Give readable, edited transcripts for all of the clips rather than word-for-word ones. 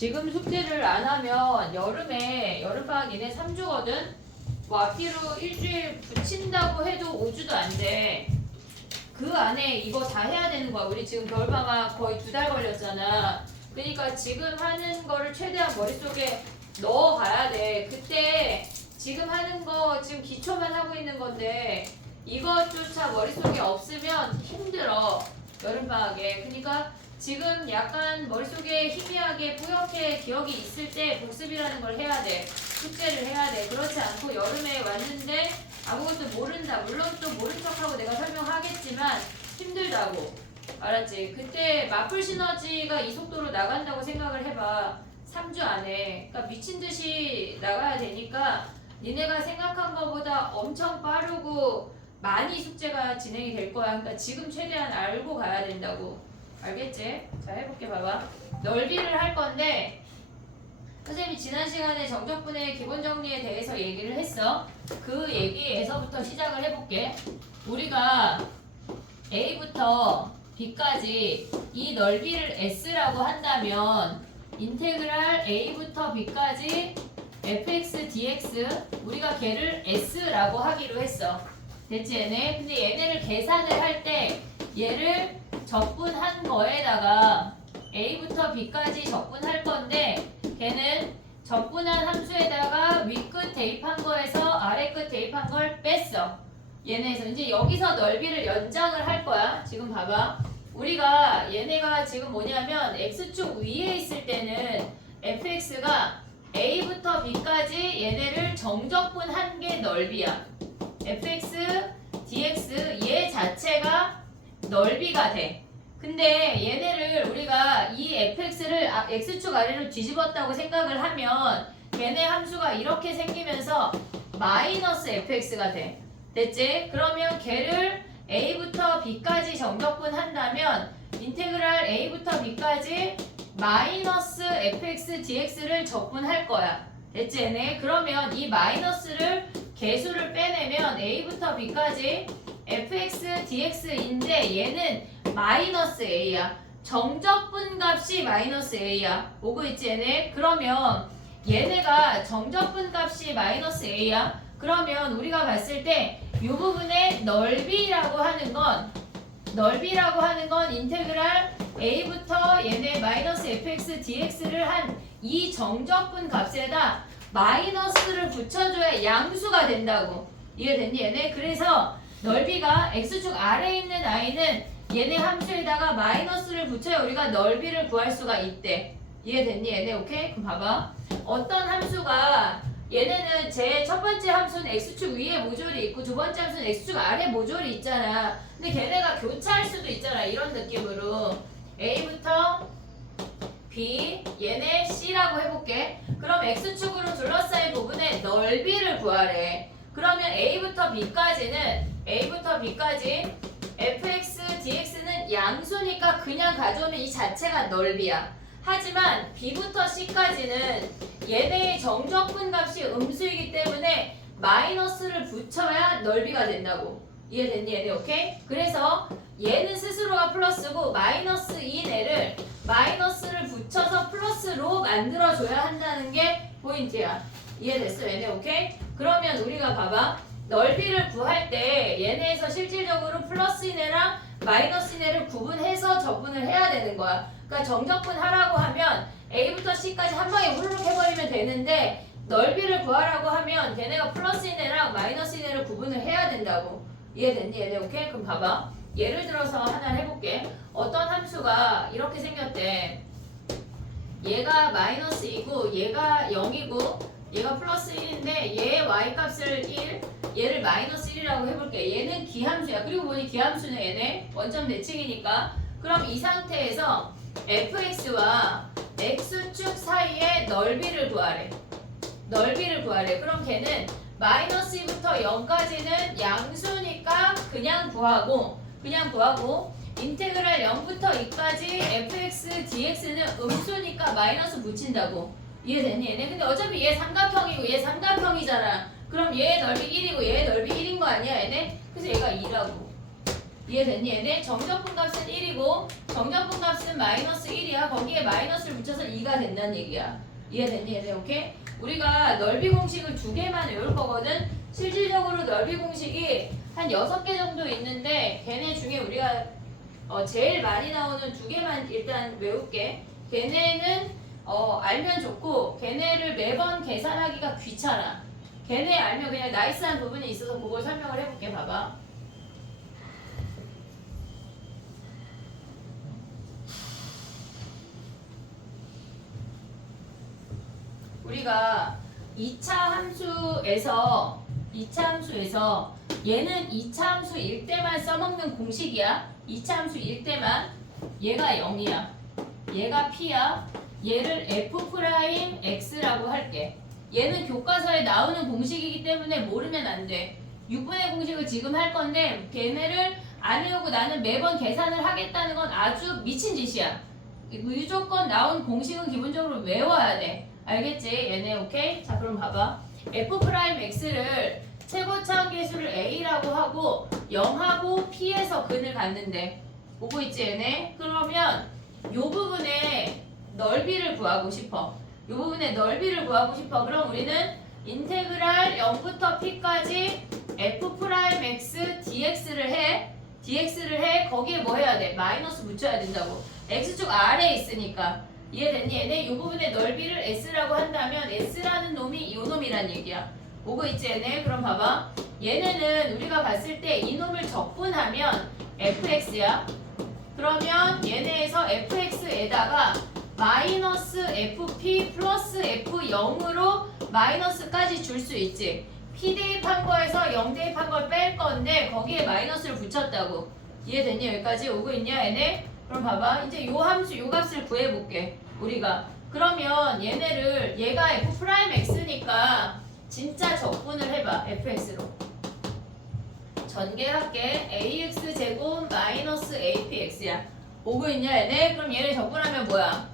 지금 숙제를 안 하면 여름에 여름방학 이내 3주거든? 뭐 앞뒤로 일주일 붙인다고 해도 5주도 안 돼. 그 안에 이거 다 해야 되는 거야. 우리 지금 겨울방학 거의 2달 걸렸잖아. 그러니까 지금 하는 거를 최대한 머릿속에 넣어가야 돼. 그때 지금 하는 거 지금 기초만 하고 있는 건데 이것조차 머릿속에 없으면 힘들어. 여름방학에. 그러니까 지금 약간 머릿속에 희미하게 뿌옇게 기억이 있을 때 복습이라는 걸 해야 돼. 숙제를 해야 돼. 그렇지 않고 여름에 왔는데 아무것도 모른다. 물론 또 모른 척하고 내가 설명하겠지만 힘들다고. 알았지? 그때 마플 시너지가 이 속도로 나간다고 생각을 해봐. 3주 안에. 그러니까 미친 듯이 나가야 되니까 니네가 생각한 것보다 엄청 빠르고 많이 숙제가 진행이 될 거야. 그러니까 지금 최대한 알고 가야 된다고. 알겠지? 자, 해볼게. 봐봐. 넓이를 할 건데 선생님이 지난 시간에 정적분의 기본 정리에 대해서 얘기를 했어. 그 얘기에서부터 시작을 해볼게. 우리가 A부터 B까지 이 넓이를 S라고 한다면 인테그랄 A부터 B까지 fx dx 우리가 걔를 S라고 하기로 했어. 됐지 얘네? 근데 얘네를 계산을 할 때 얘를 적분한 거에다가 A부터 B까지 적분할 건데 걔는 적분한 함수에다가 윗끝 대입한 거에서 아래끝 대입한 걸 뺐어. 얘네에서 이제 여기서 넓이를 연장을 할 거야. 지금 봐봐. 우리가 얘네가 지금 뭐냐면 x축 위에 있을 때는 fx가 a부터 b까지 얘네를 정적분한 게 넓이야. fx dx 얘 자체가 넓이가 돼. 근데 얘네를 우리가 이 fx를 x축 아래로 뒤집었다고 생각을 하면 걔네 함수가 이렇게 생기면서 마이너스 fx가 돼. 됐지? 그러면 걔를 a부터 b까지 정적분 한다면 인테그랄 a부터 b까지 마이너스 fx dx를 적분할 거야. 됐지 얘네? 그러면 이 마이너스를 개수를 빼내면 a부터 b까지 fx dx인데 얘는 마이너스 a야. 정적분 값이 마이너스 a야. 오고 있지 얘네? 그러면 얘네가 정적분 값이 마이너스 a야. 그러면 우리가 봤을 때 이 부분의 넓이라고 하는 건 인테그랄 a부터 얘네 마이너스 fx dx를 한 이 정적분 값에다 마이너스를 붙여줘야 양수가 된다고. 이해됐니 얘네? 그래서 넓이가 x축 아래에 있는 i는 얘네 함수에다가 마이너스를 붙여야 우리가 넓이를 구할 수가 있대. 이해됐니 얘네? 오케이? 그럼 봐봐. 어떤 함수가 얘네는 제 첫 번째 함수는 x축 위에 모조리 있고 두 번째 함수는 x축 아래 모조리 있잖아. 근데 걔네가 교차할 수도 있잖아. 이런 느낌으로 a부터 b 얘네 c라고 해볼게. 그럼 x축으로 둘러싸인 부분의 넓이를 구하래. 그러면 a부터 b까지 fx dx는 양수니까 그냥 가져오면 이 자체가 넓이야. 하지만 b부터 c까지는 얘네의 정적분 값이 음수이기 때문에 마이너스를 붙여야 넓이가 된다고. 이해됐니 얘네? 오케이? 그래서 얘는 스스로가 플러스고 마이너스인 애를 마이너스를 붙여서 플러스로 만들어줘야 한다는 게 포인트야. 이해됐어 얘네? 오케이? 그러면 우리가 봐봐. 넓이를 구할 때 얘네에서 실질적으로 플러스인 애랑 마이너스인 애를 구분해서 적분을 해야 되는 거야. 그러니까 정적분 하라고 하면 A부터 C까지 한 방에 후루룩 해버리면 되는데 넓이를 구하라고 하면 걔네가 플러스인 애랑 마이너스인 애를 구분을 해야 된다고. 이해됐니 얘네? 오케이? 그럼 봐봐. 예를 들어서 하나 해볼게. 어떤 함수가 이렇게 생겼대. 얘가 마이너스 2고 얘가 0이고 얘가 플러스 1인데 얘의 y값을 1 얘를 마이너스 1이라고 해볼게. 얘는 기함수야. 그리고 보니 기함수는 얘네 원점 대칭이니까. 그럼 이 상태에서 fx와 x축 사이의 넓이를 구하래. 그럼 걔는 마이너스 2부터 0까지는 양수니까 그냥 구하고 인테그랄 0부터 2까지 fx dx는 음수니까 마이너스 붙인다고. 이해됐니 얘네? 근데 어차피 얘 삼각형이고 얘 삼각형이잖아. 그럼 얘의 넓이 1이고 얘의 넓이 1인 거 아니야 얘네? 그래서 얘가 2라고. 이해됐니? 얘네 정적분 값은 1이고 정적분 값은 마이너스 1이야. 거기에 마이너스를 붙여서 2가 된다는 얘기야. 이해됐니? 얘네 오케이? 우리가 넓이 공식을 2개만 외울 거거든. 실질적으로 넓이 공식이 한 6개 정도 있는데 걔네 중에 우리가 제일 많이 나오는 2개만 일단 외울게. 걔네는 알면 좋고 걔네를 매번 계산하기가 귀찮아. 걔네 알면 그냥 나이스한 부분이 있어서 그걸 설명을 해볼게. 봐봐. 우리가 2차 함수에서 얘는 2차 함수일 때만 써먹는 공식이야. 2차 함수일 때만. 얘가 0이야. 얘가 P야. 얘를 F'X라고 할게. 얘는 교과서에 나오는 공식이기 때문에 모르면 안 돼. 6분의 공식을 지금 할 건데 걔네를 안 외우고 나는 매번 계산을 하겠다는 건 아주 미친 짓이야. 무조건 나온 공식은 기본적으로 외워야 돼. 알겠지? 얘네 오케이? 자 그럼 봐봐. F'X를 최고차원 계수를 A라고 하고 0하고 P에서 근을 갖는데 보고 있지 얘네? 그러면 요 부분에 넓이를 구하고 싶어. 요 부분에 넓이를 구하고 싶어. 그럼 우리는 인테그랄 0부터 P까지 F'X dx를 해. 거기에 뭐 해야 돼? 마이너스 붙여야 된다고. X축 아래에 있으니까. 이해됐니? 얘네 이 부분의 넓이를 S라고 한다면 S라는 놈이 이 놈이란 얘기야. 오고 있지 얘네? 그럼 봐봐. 얘네는 우리가 봤을 때 이 놈을 적분하면 fx야. 그러면 얘네에서 fx에다가 마이너스 fp 플러스 f0으로 마이너스까지 줄 수 있지. p 대입한 거에서 0 대입한 걸 뺄 건데 거기에 마이너스를 붙였다고. 이해됐니? 여기까지 오고 있냐 얘네? 그럼 봐봐. 이제 요 함수 요 값을 구해볼게. 우리가. 그러면 얘가 F'X니까 진짜 적분을 해봐. fx로. 전개할게. ax 제곱 마이너스 apx야. 오고 있냐 얘네? 그럼 얘를 적분하면 뭐야?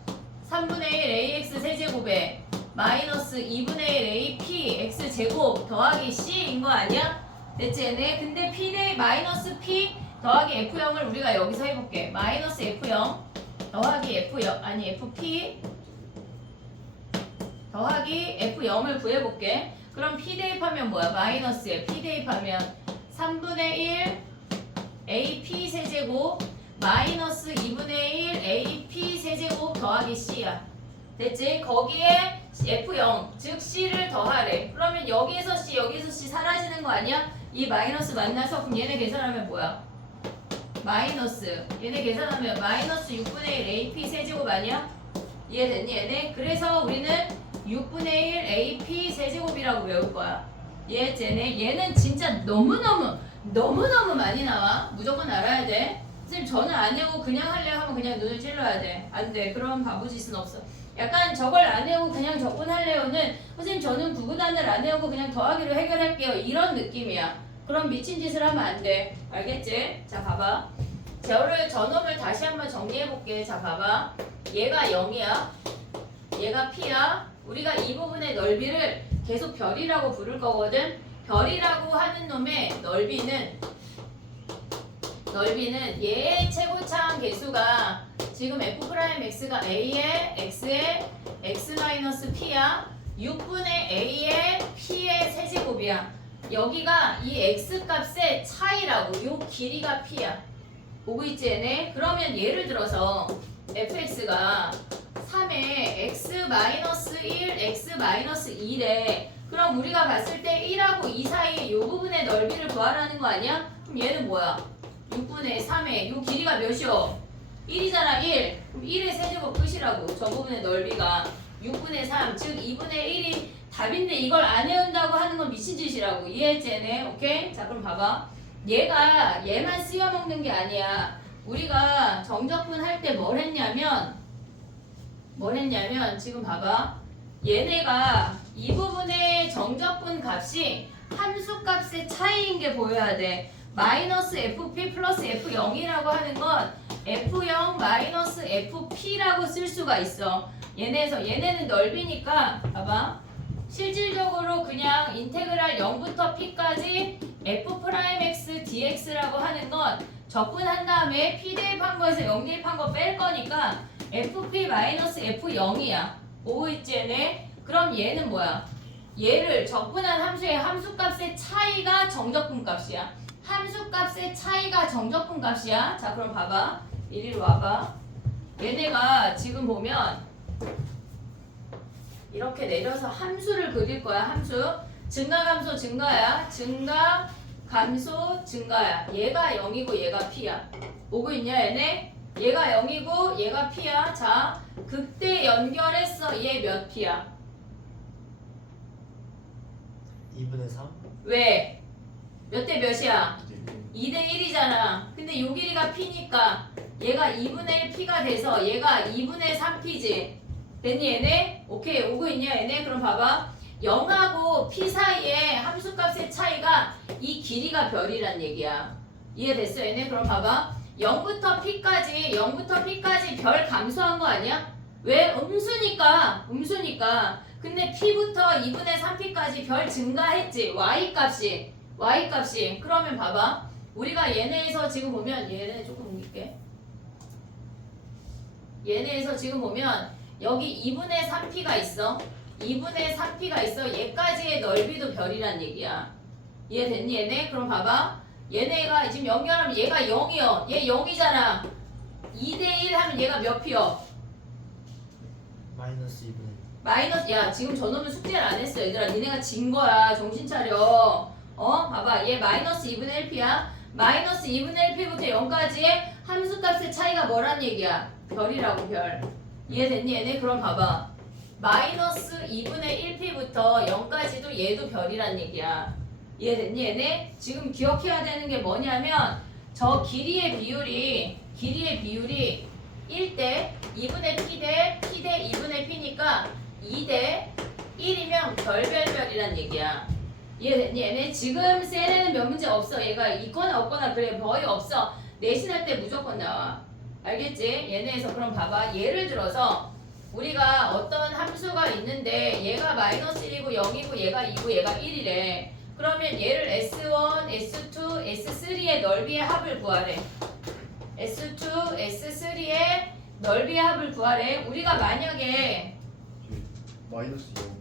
3분의 1 ax 세제곱에 마이너스 2분의 1 ap x 제곱 더하기 c인 거 아니야? 됐지 얘네? 근데 p 대 마이너스 p 더하기 F0을 우리가 여기서 해볼게. 마이너스 F0 더하기 F0 아니 FP 더하기 F0을 구해볼게. 그럼 P 대입하면 뭐야? 마이너스에 P 대입하면 3분의 1 AP 세제곱 마이너스 2분의 1 AP 세제곱 더하기 C야. 됐지? 거기에 F0 즉 C를 더하래. 그러면 여기에서 C 사라지는 거 아니야? 이 마이너스 만나서 그럼 얘네 계산하면 뭐야? 마이너스 얘네 계산하면 마이너스 6분의 1 AP 세제곱 아니야? 이해됐니 얘네? 그래서 우리는 6분의 1 AP 세제곱이라고 외울 거야. 이해했지 얘네? 얘는 진짜 너무너무 많이 나와. 무조건 알아야 돼. 선생님 저는 안 외우고 그냥 할래요 하면 그냥 눈을 찔러야 돼. 안 돼. 그럼 바보짓은 없어. 약간 저걸 안 외우고 그냥 적분할래요는 선생님 저는 구구단을 안 외우고 그냥 더하기로 해결할게요. 이런 느낌이야. 그럼 미친 짓을 하면 안 돼. 알겠지? 자 봐봐. 저놈을 다시 한번 정리해볼게. 자 봐봐. 얘가 0이야. 얘가 P야. 우리가 이 부분의 넓이를 계속 별이라고 부를 거거든. 별이라고 하는 놈의 넓이는 얘의 최고차원 계수가 지금 F'X가 A에 X에 X-P야. 6분의 A에 P의 세제곱이야. 여기가 이 X 값의 차이라고. 요 길이가 P야. 보고 있지 얘네? 그러면 예를 들어서 fx가 3에 x-1, x-2래. 그럼 우리가 봤을 때 1하고 2 사이에 요 부분의 넓이를 구하라는 거 아니야? 그럼 얘는 뭐야? 6분의 3에 요 길이가 몇이요? 1이잖아 1. 그럼 1의 세제곱 끝이라고. 저 부분의 넓이가 6분의 3, 즉 2분의 1이 답인데 이걸 안 외운다고 하는 건 미친 짓이라고. 이해했지 얘네? 오케이? 자 그럼 봐봐. 얘만 쓰여 먹는 게 아니야. 우리가 정적분 할 때 뭘 했냐면 지금 봐봐. 얘네가 이 부분의 정적분 값이 함수 값의 차이인 게 보여야 돼. 마이너스 FP 플러스 F0이라고 하는 건 F0 마이너스 FP라고 쓸 수가 있어. 얘네는 넓이니까 봐봐. 실질적으로 그냥 인테그랄 0부터 P까지 F'X dx라고 하는 건 적분한 다음에 P 대입한 거에서 0 대입한 거 뺄 거니까 FP-F0이야. 오고 있지 얘네? 그럼 얘는 뭐야? 얘를 적분한 함수의 함수값의 차이가 정적분값이야. 함수값의 차이가 정적분값이야. 자 그럼 봐봐. 이리로 와봐. 얘네가 지금 보면 이렇게 내려서 함수를 그릴 거야. 함수. 증가감소 증가야. 증가 감소 증가야. 얘가 0이고 얘가 P야. 오고 있냐 얘네? 얘가 0이고 얘가 P야. 자 그때 연결했어. 얘 몇 P야? 2분의 3? 왜? 몇 대 몇이야? 2대 1이잖아. 근데 요 길이가 P니까 얘가 2분의 1 P가 돼서 얘가 2분의 3 P지. 됐니 얘네? 오케이. 오고 있냐 얘네? 그럼 봐봐. 0하고 P 사이에 함수값의 차이가 이 길이가 별이란 얘기야. 이해됐어 얘네? 그럼 봐봐. 0부터 P까지 별 감소한 거 아니야? 왜? 음수니까. 근데 P부터 2분의 3P까지 별 증가했지. Y값이. 그러면 봐봐. 우리가 얘네에서 지금 보면 얘네 조금 옮길게. 얘네에서 지금 보면 여기 2분의 3P가 있어. 2분의 3P가 있어. 얘까지의 넓이도 별이란 얘기야. 이해됐니 얘네? 그럼 봐봐. 얘네가 지금 연결하면 얘가 0이요. 얘 0이잖아. 2대1 하면 얘가 몇 P요? 마이너스 2분의 마이너스. 야 지금 저놈은 숙제를 안 했어 얘들아. 니네가 진 거야. 정신 차려. 봐봐. 얘 마이너스 2분의 1P야. 마이너스 2분의 1P부터 0까지의 함수값의 차이가 뭐란 얘기야? 별이라고 별. 이해됐니 얘네? 그럼 봐봐. 마이너스 2분의 1P부터 0까지도 얘도 별이란 얘기야. 이해됐니 얘네? 지금 기억해야 되는 게 뭐냐면 저 길이의 비율이 1대 2분의 P 대 2분의 P니까 2대 1이면 별별별이란 얘기야. 이해됐니 얘네? 지금 셀에는 몇 문제 없어. 얘가 있거나 없거나 그래 거의 없어. 내신할 때 무조건 나와. 알겠지? 얘네에서 그럼 봐봐. 예를 들어서 우리가 어떤 함수가 있는데 얘가 마이너스 1이고 0이고 얘가 2고 얘가 1이래. 그러면 얘를 S1, S2, S3의 넓이의 합을 구하래. S2, S3의 넓이의 합을 구하래. 우리가 만약에 마이너스 0.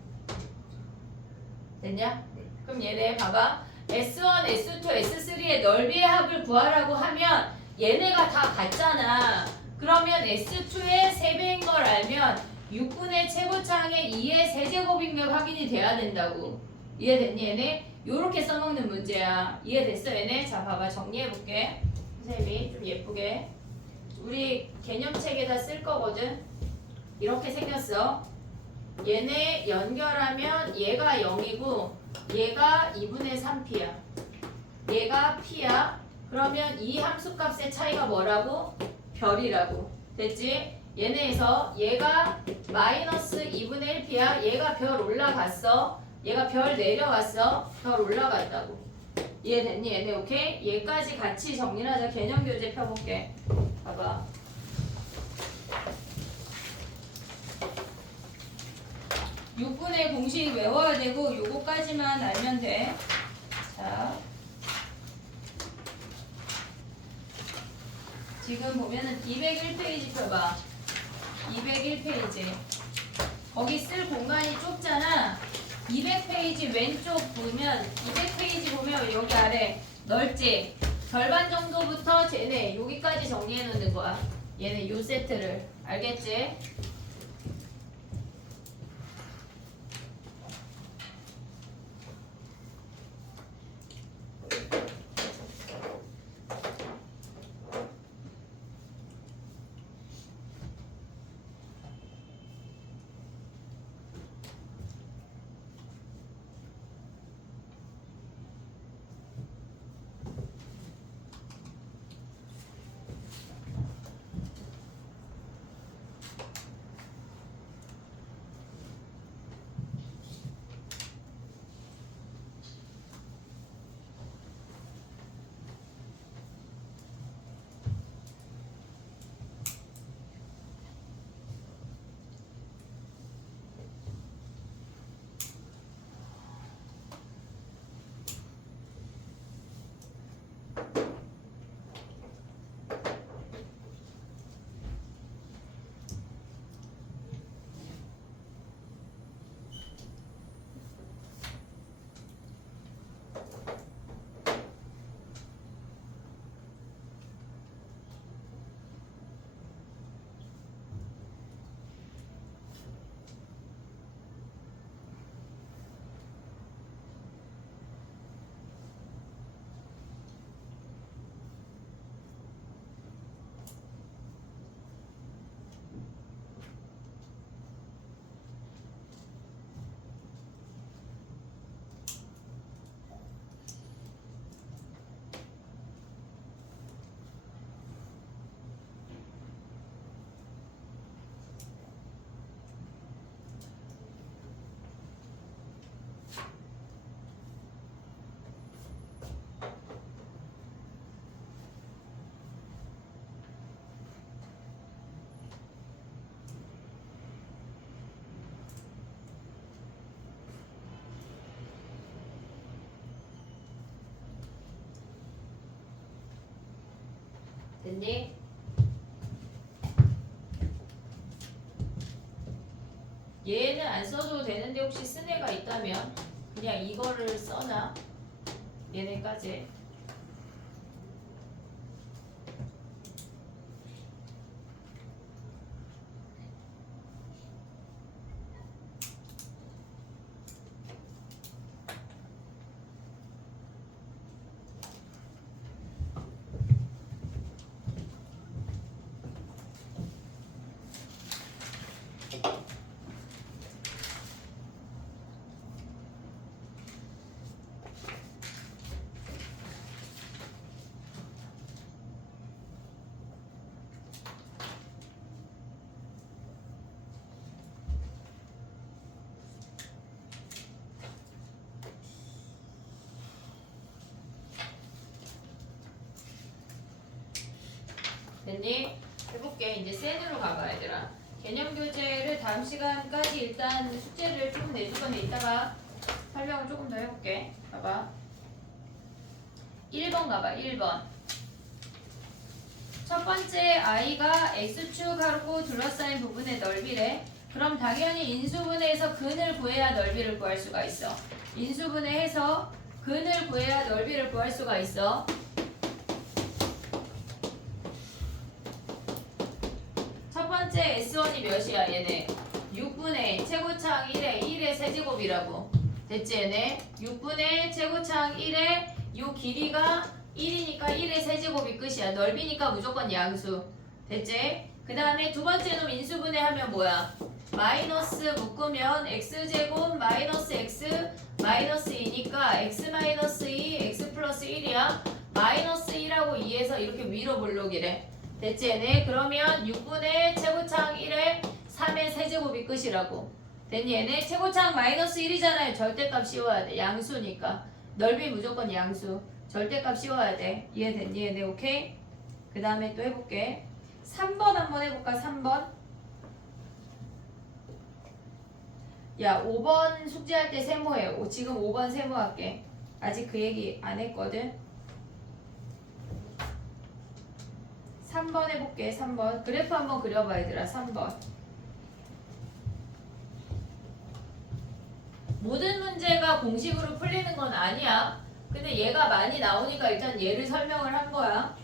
됐냐? 네. 그럼 얘네 봐봐. S1, S2, S3의 넓이의 합을 구하라고 하면 얘네가 다 같잖아. 그러면 S2의 3배인 걸 알면 6분의 최고차항의 2의 세제곱인 걸 확인이 돼야 된다고. 이해됐니 얘네? 요렇게 써먹는 문제야. 이해됐어 얘네? 자 봐봐 정리해볼게. 선생님이 좀 예쁘게 우리 개념책에다 쓸 거거든. 이렇게 생겼어. 얘네 연결하면 얘가 0이고 얘가 2분의 3P야. 얘가 P야. 그러면 이 함수값의 차이가 뭐라고? 별이라고. 됐지? 얘네에서 얘가 마이너스 2분의 1P야. 얘가 별 올라갔어. 얘가 별 내려갔어. 별 올라갔다고. 이해됐니 얘네? 오케이? 얘까지 같이 정리를 하자. 개념교재 펴볼게. 봐봐. (6분의) 공식 외워야 되고 요거까지만 알면 돼. 자, 지금 보면은 201페이지 펴봐. 201페이지. 거기 쓸 공간이 좁잖아. 200페이지 왼쪽 보면 200페이지 보면 여기 아래 넓지? 절반 정도부터 쟤네 여기까지 정리해 놓는 거야. 얘네 요 세트를. 알겠지? 됐니? 얘는 안 써도 되는데 혹시 쓴 애가 있다면 그냥 이거를 써놔. 얘네까지. 됐니? 해볼게. 이제 센으로 가봐 얘들아. 개념 교재를 다음 시간까지 일단 숙제를 좀 내줄 건데 이따가 설명을 조금 더 해볼게. 봐봐. 1번 가봐. 1번. 첫 번째 i가 x축 하고 둘러싸인 부분의 넓이래. 그럼 당연히 인수분해해서 근을 구해야 넓이를 구할 수가 있어. 인수분해해서 근을 구해야 넓이를 구할 수가 있어. 첫 번째 S1이 몇이야 얘네? 6분의 최고창 1의 1의 세제곱이라고. 됐지 얘네? 6분의 최고창 1의 요 길이가 1이니까 1의 세제곱이 끝이야. 넓이니까 무조건 양수. 됐지? 그 다음에 두 번째 놈 인수분해하면 뭐야? 마이너스 묶으면 x제곱 마이너스 x 마이너스 2니까 x 마이너스 2 x 플러스 1이야. 마이너스 1하고 2에서 이렇게 위로 볼록이래. 됐지 얘네? 그러면 6분의 최고창 1에 3의 세제곱이 끝이라고. 됐니 얘네? 최고창 마이너스 1이잖아요. 절대값 씌워야 돼. 양수니까. 넓이 무조건 양수. 절대값 씌워야 돼. 이해됐니 얘네? 오케이? 그 다음에 또 해볼게. 3번 한번 해볼까? 3번. 야 5번 숙제할 때 세모해. 지금 5번 세모할게. 아직 그 얘기 안 했거든. 3번 해볼게. 3번. 그래프 한번 그려봐 얘들아. 3번. 모든 문제가 공식으로 풀리는 건 아니야. 근데 얘가 많이 나오니까 일단 얘를 설명을 한 거야.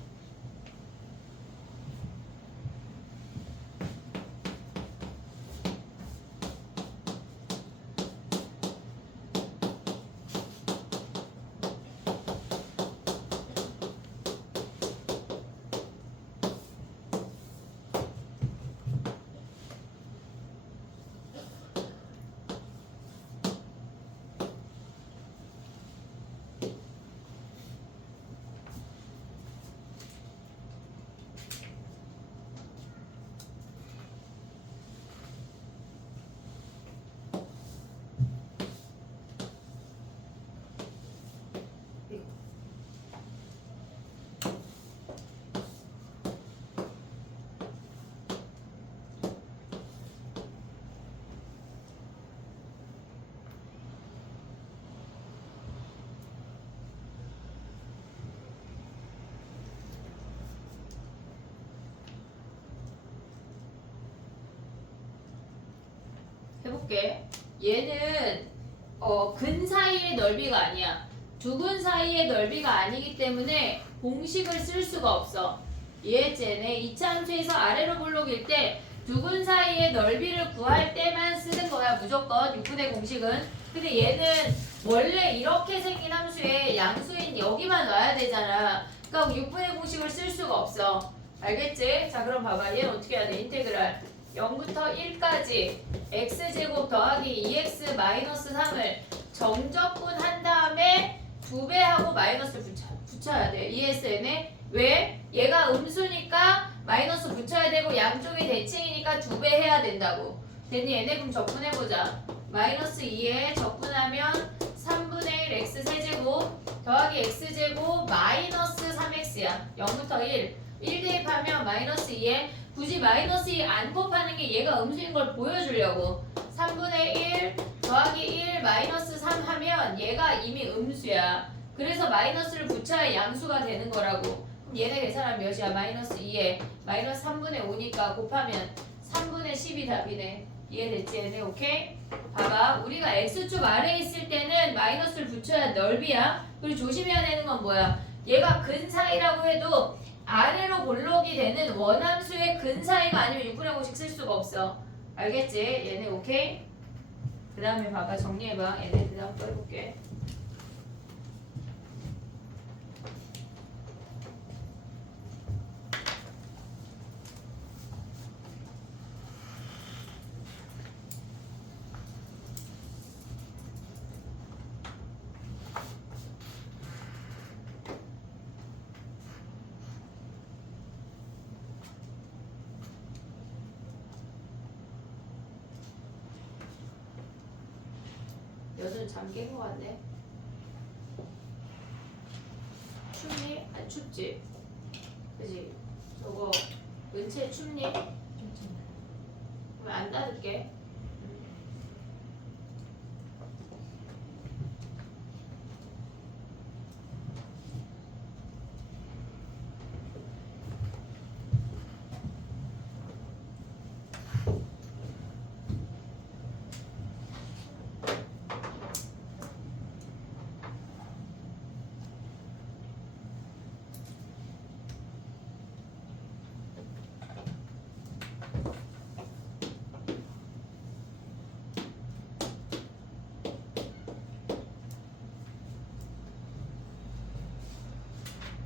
해볼게. 얘는 근 사이의 넓이가 아니야. 두 근 사이의 넓이가 아니기 때문에 공식을 쓸 수가 없어. 이해했지? 이차함수에서 아래로 볼록일 때 두 근 사이의 넓이를 구할 때만 쓰는 거야. 무조건 6분의 공식은. 근데 얘는 원래 이렇게 생긴 함수에 양수인 여기만 놔야 되잖아. 그러니까 6분의 공식을 쓸 수가 없어. 알겠지? 자 그럼 봐봐. 얘는 어떻게 해야 돼? 인테그랄 0부터 1까지 x제곱 더하기 2x 마이너스 3을 정적분한 다음에 2배하고 마이너스 붙여야 돼. ESN에 왜? 얘가 음수니까 마이너스 붙여야 되고 양쪽이 대칭이니까 2배 해야 된다고. 됐니? 얘네 그럼 적분해보자. 마이너스 2에 적분하면 3분의 1 x 세제곱 더하기 x제곱 마이너스 3x야. 0부터 1 대입하면 마이너스 2에 굳이 마이너스 2 안 곱하는 게 얘가 음수인 걸 보여주려고. 3분의 1 더하기 1 마이너스 3 하면 얘가 이미 음수야. 그래서 마이너스를 붙여야 양수가 되는 거라고. 얘네 계산하면 몇이야? 마이너스 2에 마이너스 3분의 5니까 곱하면 3분의 10이 답이네. 이해됐지 얘네? 오케이? 봐봐 우리가 x축 아래에 있을 때는 마이너스를 붙여야 넓이야. 그리고 조심해야 되는 건 뭐야? 얘가 근사이라고 해도 아래로 볼록이 되는 원함수의 근사이가 아니면 6분의 5씩 쓸 수가 없어. 알겠지? 얘네 오케이? 그 다음에 봐봐 정리해봐. 얘네 그 다음 또 해볼게. 여든 잠 깬 거 같네. 춥니? 안 춥지? 그지? 저거 은채 춥니? 그럼 안 닫을게.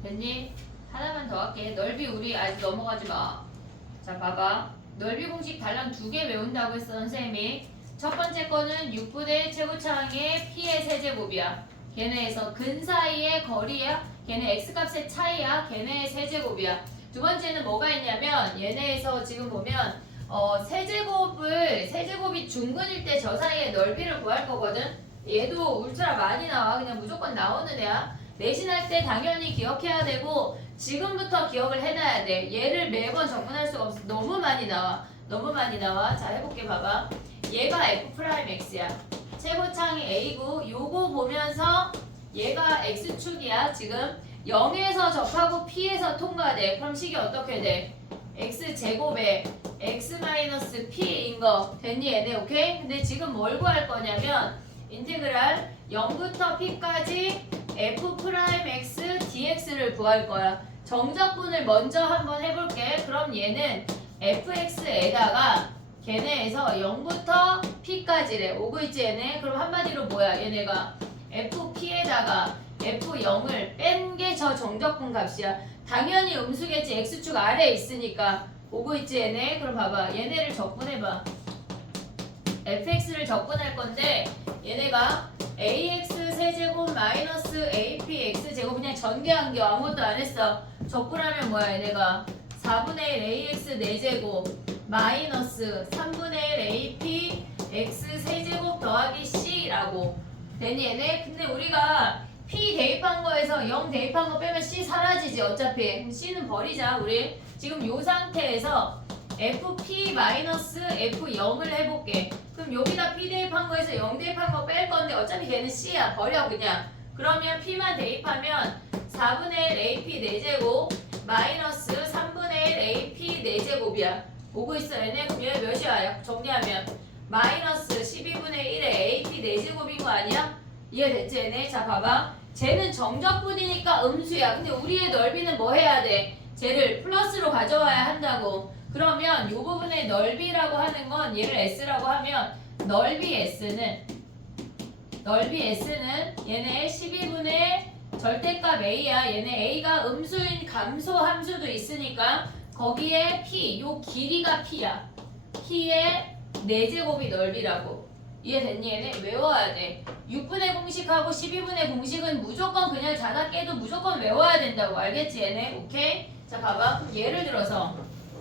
됐니? 하나만 더 할게. 넓이 우리 아직 넘어가지 마. 자 봐봐. 넓이 공식 달랑 2개 외운다고 했어 선생님이. 첫 번째 거는 6분의 최고차항의 p의 세제곱이야. 걔네에서 근 사이의 거리야. 걔네 x값의 차이야. 걔네의 세제곱이야. 두 번째는 뭐가 있냐면 얘네에서 지금 보면 세제곱이 중근일 때 저 사이의 넓이를 구할 거거든. 얘도 울트라 많이 나와. 그냥 무조건 나오는 애야. 내신할 때 당연히 기억해야 되고 지금부터 기억을 해놔야 돼. 얘를 매번 접근할 수가 없어. 너무 많이 나와. 너무 많이 나와. 자 해볼게 봐봐. 얘가 f'x야. 최고차항이 a고 요거 보면서 얘가 x축이야. 지금 0에서 접하고 p에서 통과돼. 그럼 식이 어떻게 돼? x제곱에 x-p인 거 됐니 얘네 오케이? 근데 지금 뭘 구할 거냐면 인테그랄 0부터 p까지 f'x dx를 구할 거야. 정적분을 먼저 한번 해볼게. 그럼 얘는 fx에다가 걔네에서 0부터 p까지래. 오고 있지 얘네? 그럼 한마디로 뭐야? 얘네가 fp에다가 f0을 뺀 게 저 정적분 값이야. 당연히 음수겠지. x축 아래에 있으니까. 오고 있지 얘네? 그럼 봐봐. 얘네를 적분해봐. fx를 적분할 건데 얘네가 ax 세제곱 마이너스 ap x제곱 그냥 전개한겨. 아무것도 안 했어. 적분하면 뭐야 얘네가 4분의 1 ax 4제곱 마이너스 3분의 1 ap x 세제곱 더하기 c라고 되니 얘네? 근데 우리가 p 대입한 거에서 0 대입한 거 빼면 c 사라지지 어차피. 그럼 c는 버리자 우리. 지금 요 상태에서 fp 마이너스 f0을 해볼게. 그럼 여기다 p 대입한 거에서 0 대입한 거 뺄 건데 어차피 걔는 c야. 버려 그냥. 그러면 p만 대입하면 4분의 1 ap 4제곱 마이너스 3분의 1 ap 4제곱이야. 오고 있어 얘네? 그럼 얘 몇이야? 정리하면 마이너스 12분의 1의 ap 4제곱인 거 아니야? 이해됐지 얘네? 자 봐봐. 쟤는 정적분이니까 음수야. 근데 우리의 넓이는 뭐 해야 돼? 쟤를 플러스로 가져와야 한다고. 그러면 이 부분의 넓이라고 하는 건 얘를 s라고 하면 넓이 s는 얘네 12분의 절대값 a야. 얘네 a가 음수인 감소 함수도 있으니까 거기에 p, 요 길이가 p야. p의 4제곱이 넓이라고. 이해됐니 얘네? 외워야 돼. 6분의 공식하고 12분의 공식은 무조건 그냥 자다 깨도 무조건 외워야 된다고. 알겠지 얘네? 오케이? 자 봐봐. 그럼 예를 들어서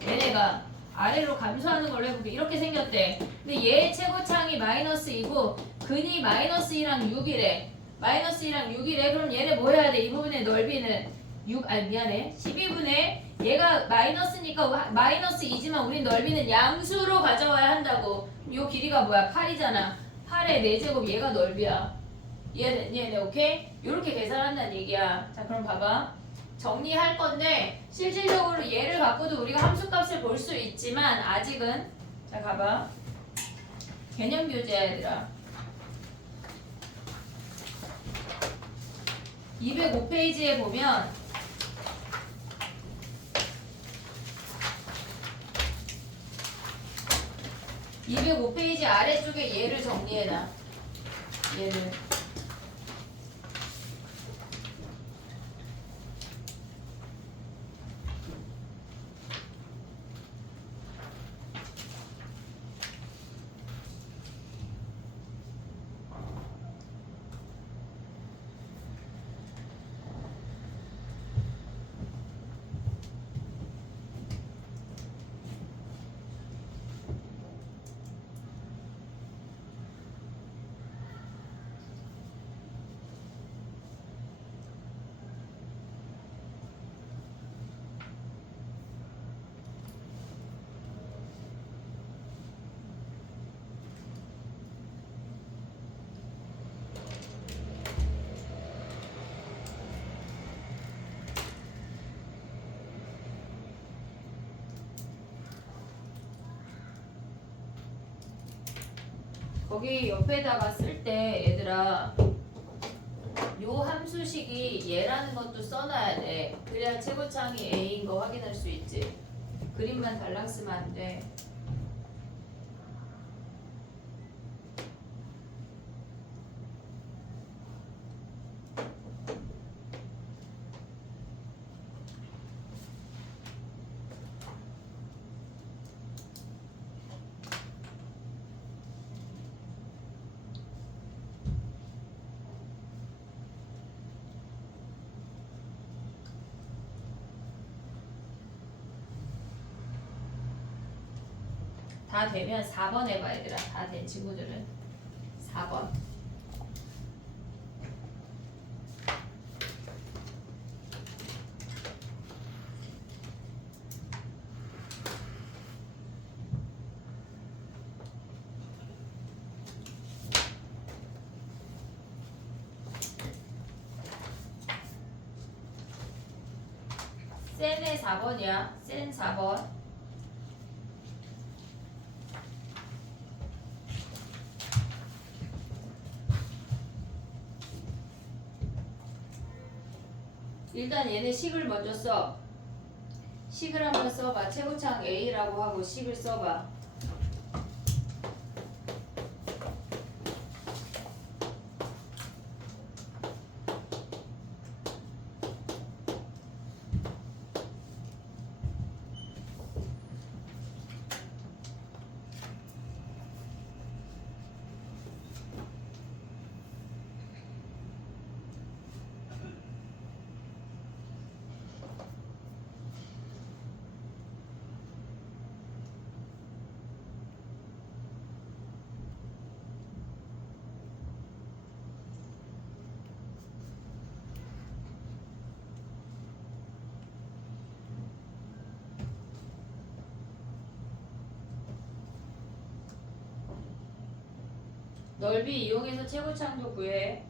얘네가 아래로 감소하는 걸로 해볼게. 이렇게 생겼대. 근데 얘의 최고차항이 마이너스이고 근이 마이너스 2랑 6이래. 마이너스 2랑 6이래. 그럼 얘네 뭐 해야 돼? 이 부분의 넓이는 6, 아니 미안해. 12분의 얘가 마이너스니까 마이너스 2지만 우린 넓이는 양수로 가져와야 한다고. 그럼 요 길이가 뭐야? 8이잖아. 8의 4제곱 얘가 넓이야. 이해됐니 얘네? 오케이? 요렇게 계산한다는 얘기야. 자 그럼 봐봐. 정리할 건데 실질적으로 얘를 갖고도 우리가 함수값을 볼 수 있지만 아직은 자 가봐. 개념 교재야 얘들아. 205페이지에 보면 (205페이지) 아래쪽에 얘를 정리해라. 얘를 거기 옆에다가 쓸 때 얘들아 요 함수식이 얘라는 것도 써놔야 돼. 그래야 최고창이 A인 거 확인할 수 있지. 그림만 달랑 쓰면 안 돼. 다 되면 4번 해봐 얘들아. 다 된 친구들은 4번. 센의 4번이야. 센 4번. 일단 얘네 식을 먼저 써. 식을 한번 써봐. 최고창 A라고 하고 식을 써봐. 넓이 이용해서 최고창도 구해.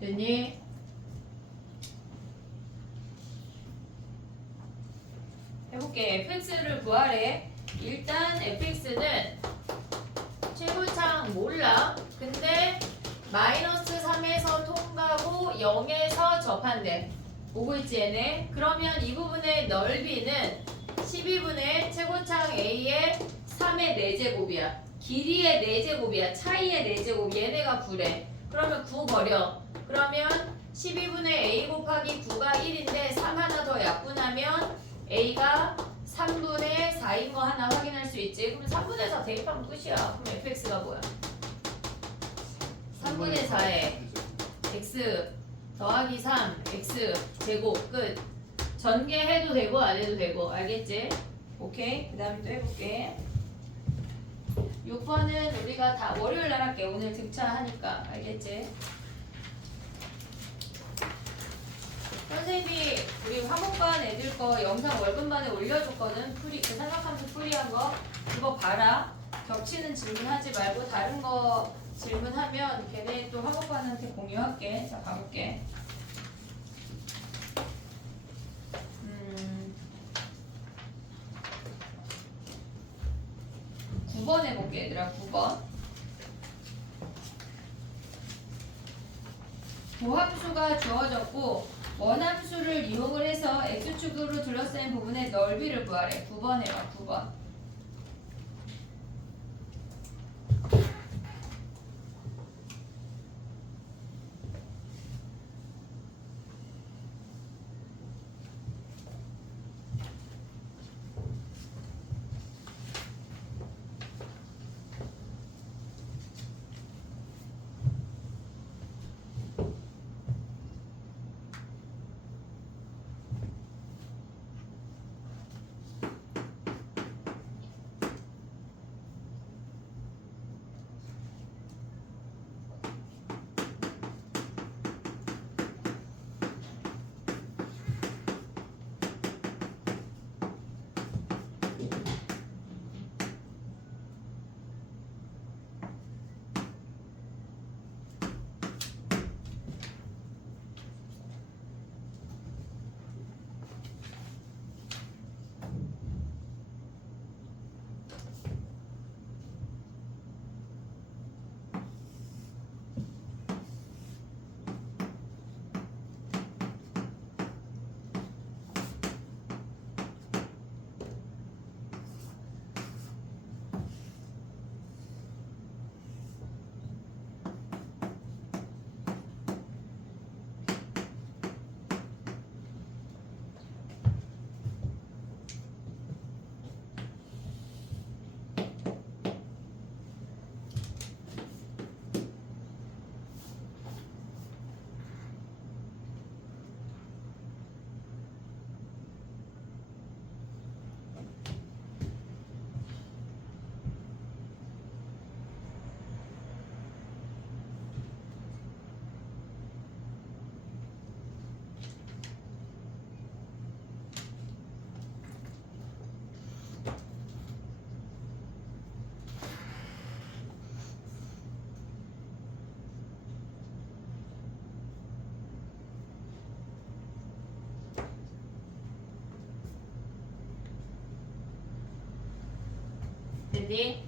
됐니? 해볼게. fx를 구하래. 일단 fx는 최고창 몰라. 근데 마이너스 3에서 통과고 0에서 접한대. 보고 있지 얘네? 그러면 이 부분의 넓이는 12분의 최고창 A의 3의 4제곱이야. 길이의 4제곱이야. 차이의 4제곱. 얘네가 9래. 그러면 9 버려. 그러면 12분의 A 곱하기 9가 1인데 3 하나 더 약분하면 A가 3분의 4인 거 하나 확인할 수 있지. 그럼 3분의 4 대입하면 끝이야. 그럼 fx가 뭐야? 3분의 4에 x 더하기 3 x 제곱 끝. 전개해도 되고 안 해도 되고 알겠지? 오케이. 그 다음에 또 해볼게. 6번은 우리가 다 월요일 날 할게. 오늘 등차하니까. 알겠지? 선생님이 우리 화목반 애들 거 영상 월급만에 올려줬거든. 풀이, 그 삼각함수 풀이한 거. 그거 봐라. 겹치는 질문하지 말고 다른 거 질문하면 걔네 또 화목반한테 공유할게. 자, 가볼게. 9번 해볼게, 얘들아. 9번. 도함수가 주어졌고 원함수를 이용을 해서 x축으로 둘러싸인 부분의 넓이를 구하래. 9번 해봐. 9번. 됐니?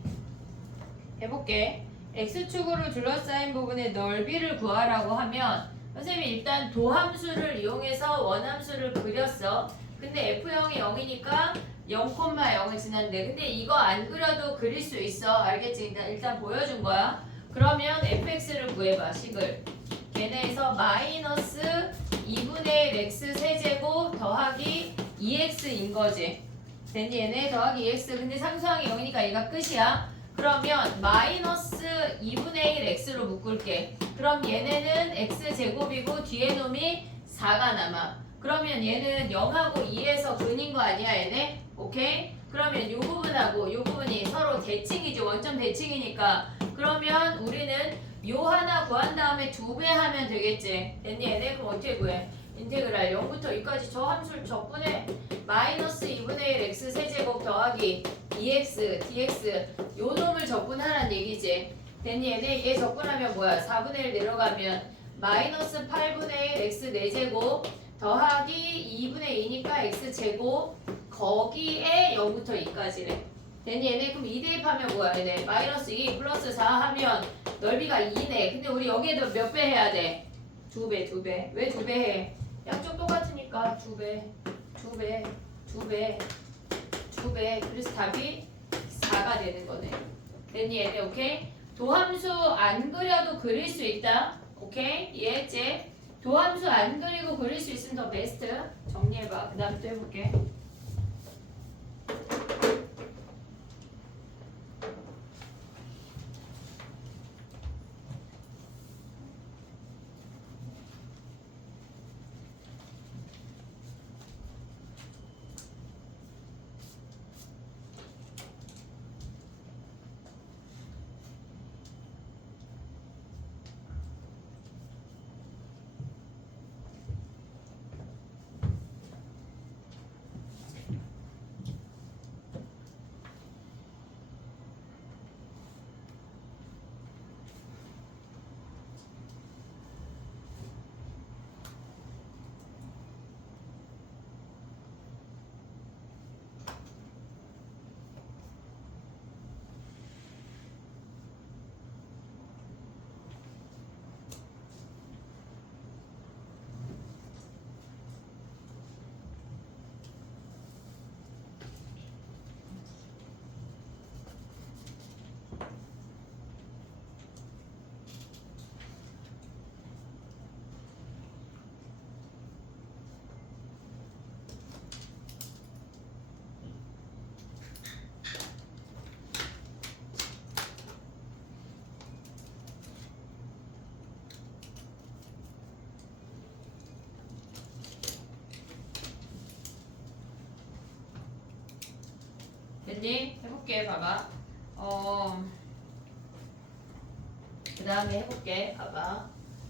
해볼게. x축으로 둘러싸인 부분의 넓이를 구하라고 하면 선생님이 일단 도함수를 이용해서 원함수를 그렸어. 근데 f형이 0이니까 0,0을 지났는데 근데 이거 안 그려도 그릴 수 있어. 알겠지? 일단 보여준 거야. 그러면 fx를 구해봐. 식을. 걔네에서 마이너스 2분의 1 x 세제곱 더하기 2x인 거지. 됐니? 얘네 더하기 2x. 근데 상수항이 0이니까 얘가 끝이야. 그러면 마이너스 2분의 1 x로 묶을게. 그럼 얘네는 x제곱이고 뒤에 놈이 4가 남아. 그러면 얘는 0하고 2에서 근인 거 아니야 얘네? 오케이? 그러면 이 부분하고 이 부분이 서로 대칭이죠. 원점 대칭이니까. 그러면 우리는 요 하나 구한 다음에 2배 하면 되겠지. 됐니? 얘네 그럼 어떻게 구해? 인테그랄 0부터 2까지 저 함수를 적분해. 마이너스 2분의 1 x 세제곱 더하기 2x dx 요 놈을 적분하란 얘기지. 됐니? 얘 적분하면 뭐야? 4분의 1 내려가면 마이너스 8분의 1 x 4제곱 더하기 2분의 2니까 x제곱 거기에 0부터 2까지래. 됐니? 얘네 그럼 2 대입하면 뭐야? 얘네 마이너스 2 플러스 4 하면 넓이가 2네. 근데 우리 여기에도 몇 배 해야 돼? 2배, 2배. 왜 2배 해? 양쪽 똑같으니까 2배, 2배, 2배, 2배. 그래서 답이 4가 되는 거네. 됐니? 얘네 오케이? 도함수 안 그려도 그릴 수 있다. 오케이? 이해했지? 도함수 안 그리고 그릴 수 있으면 더 베스트. 정리해봐. 그 다음에 또 해볼게. 됐니? 해볼게. 봐봐. 그 다음에 해볼게. 봐봐.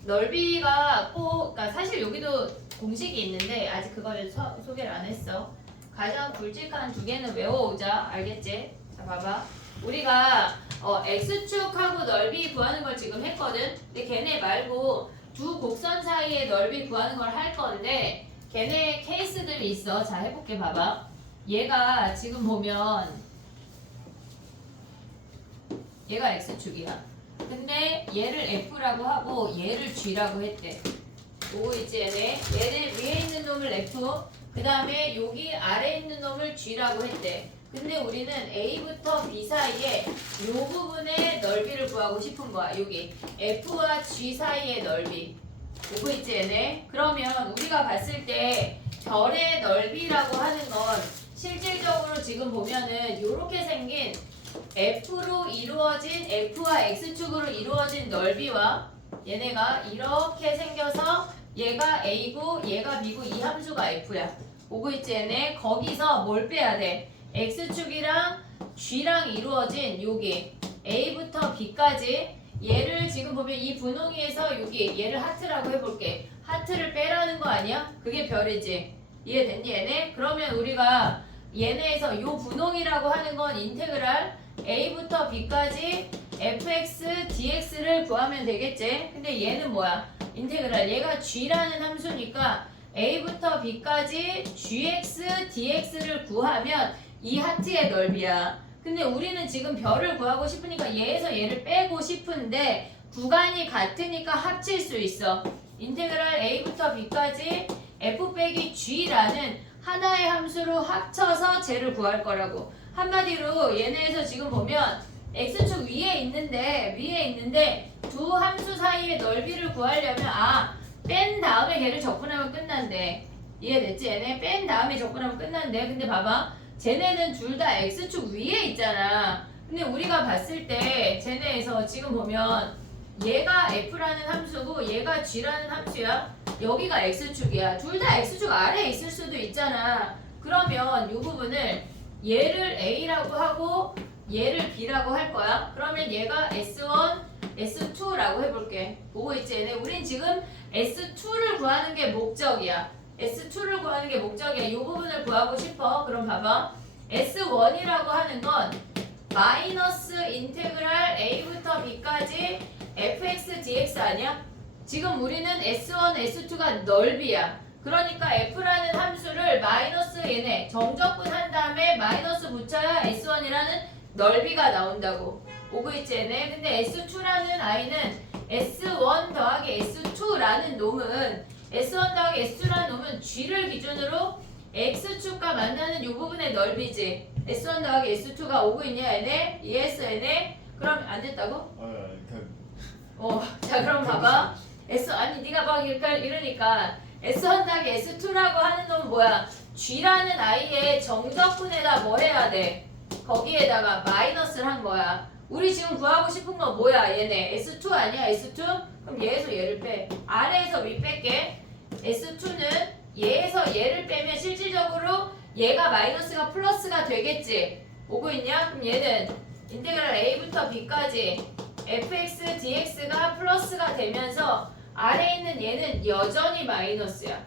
넓이가 꼭, 그러니까 사실 여기도 공식이 있는데 아직 그거를 소개를 안 했어. 가장 굵직한 두 개는 외워오자. 알겠지? 자, 봐봐. 우리가 x축하고 넓이 구하는 걸 지금 했거든. 근데 걔네 말고 두 곡선 사이의 넓이 구하는 걸 할 건데 걔네 케이스들이 있어. 자, 해볼게. 봐봐. 얘가 지금 보면 얘가 x축이야. 근데 얘를 F라고 하고 얘를 G라고 했대. 오고 있지 얘네? 얘네 위에 있는 놈을 F, 그 다음에 여기 아래에 있는 놈을 G라고 했대. 근데 우리는 A부터 B 사이에 이 부분의 넓이를 구하고 싶은 거야. 여기 F와 G 사이의 넓이. 오고 있지 얘네? 그러면 우리가 봤을 때 별의 넓이라고 하는 건 실질적으로 지금 보면은 이렇게 생긴 F로 이루어진 F와 X축으로 이루어진 넓이와 얘네가 이렇게 생겨서 얘가 A고 얘가 B고 이 함수가 F야. 오고 있지 얘네? 거기서 뭘 빼야 돼? X축이랑 G랑 이루어진 여기 A부터 B까지 얘를 지금 보면 이 분홍이에서 여기 얘를 하트라고 해볼게. 하트를 빼라는 거 아니야? 그게 별이지. 이해됐니 얘네? 그러면 우리가 얘네에서 요 분홍이라고 하는 건 인테그랄 A부터 B까지 fx dx를 구하면 되겠지? 근데 얘는 뭐야? 인테그랄 얘가 g라는 함수니까 A부터 B까지 gx dx를 구하면 이 하트의 넓이야. 근데 우리는 지금 별을 구하고 싶으니까 얘에서 얘를 빼고 싶은데 구간이 같으니까 합칠 수 있어. 인테그랄 A부터 B까지 f 빼기 g라는 하나의 함수로 합쳐서 쟤를 구할 거라고. 한마디로 얘네에서 지금 보면 x축 위에 있는데 두 함수 사이의 넓이를 구하려면 뺀 다음에 걔를 적분하면 끝난대. 이해됐지? 얘네 뺀 다음에 적분하면 끝난대. 근데 봐봐. 쟤네는 둘 다 x축 위에 있잖아. 근데 우리가 봤을 때 쟤네에서 지금 보면 얘가 f라는 함수고 얘가 g라는 함수야. 여기가 x축이야. 둘 다 x축 아래에 있을 수도 있잖아. 그러면 이 부분을 얘를 a라고 하고 얘를 b라고 할 거야. 그러면 얘가 s1, s2라고 해볼게. 보고 있지 얘네? 우린 지금 s2를 구하는 게 목적이야. s2를 구하는 게 목적이야. 이 부분을 구하고 싶어. 그럼 봐봐. s1이라고 하는 건 마이너스 인테그랄 a부터 b까지 fx dx 아니야? 지금 우리는 s1, s2가 넓이야. 그러니까 f라는 함수를 마이너스 얘네 정적분 한 다음에 마이너스 붙여야 s1이라는 넓이가 나온다고. 오고 있지 얘네? 근데 s2라는 아이는 s1 더하기 s2라는 놈은 s1 더하기 s2라는 놈은 g를 기준으로 x축과 만나는 이 부분의 넓이지. s1 더하기 s2가 오고 있냐 얘네? 이해했어 얘네? 그럼 안 됐다고? 자 그럼 봐봐. 아니 네가 막 이러니까 S1 더하기 S2라고 하는 놈은 뭐야? G라는 아이의 정적분에다 뭐 해야 돼? 거기에다가 마이너스를 한 거야. 우리 지금 구하고 싶은 건 뭐야? 얘네 S2 아니야? S2? 그럼 얘에서 얘를 빼. 아래에서 위 뺄게. S2는 얘에서 얘를 빼면 실질적으로 얘가 마이너스가 플러스가 되겠지? 오고 있냐? 그럼 얘는 인테그랄 A부터 B까지 fx dx가 플러스가 되면서 아래에 있는 얘는 여전히 마이너스야.